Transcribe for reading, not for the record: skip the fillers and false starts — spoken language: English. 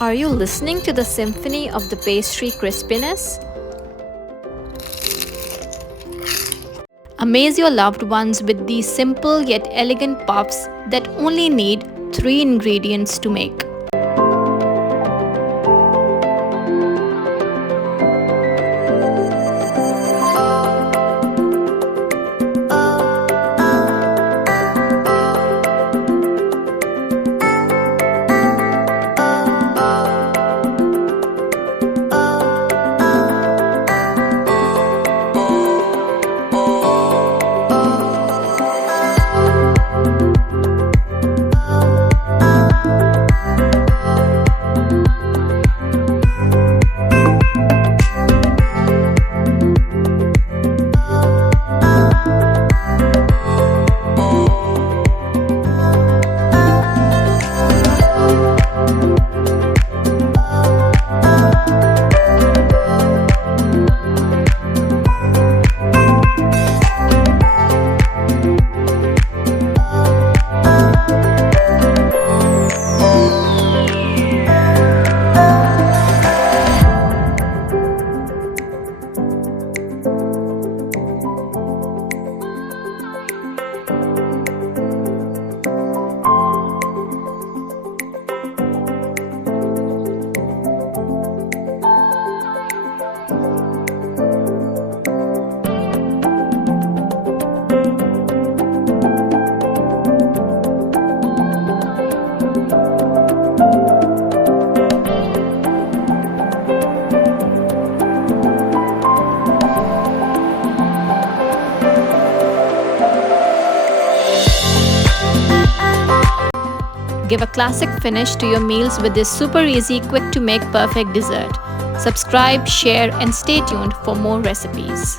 Are you listening to the symphony of the pastry crispiness? Amaze your loved ones with these simple yet elegant puffs that only need 3 ingredients to make. Give a classic finish to your meals with this super easy, quick to make perfect dessert. Subscribe, share, and stay tuned for more recipes.